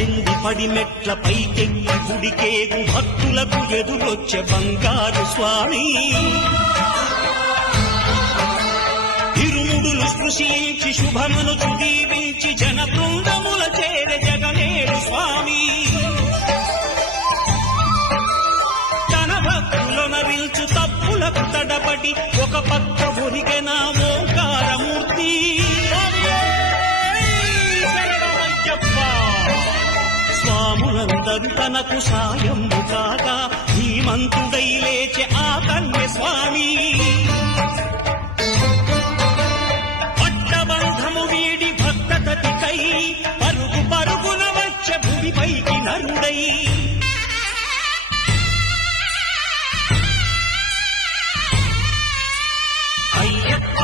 పద్దెనిమిది పడి మెట్ల పైకెక్కి గుడికేగు భక్తులకు ఎదురొచ్చే బంగారు స్వామి. తిరుముడులు స్పృశించి శుభమును దీవించి జన బృందముల చేర జగనేడు స్వామి. తన భక్తులు విల్చు తప్పులకు తడబడి ఒక పక్క ఒరిగెన తనకు సాయం కాక ధీమంతుడై లేచి ఆ కన్య స్వామి పట్టబంధము వీడి భక్త కతికై పరుగు పరుగున వచ్చే భూమిపైకి నరుడై. అయ్యప్ప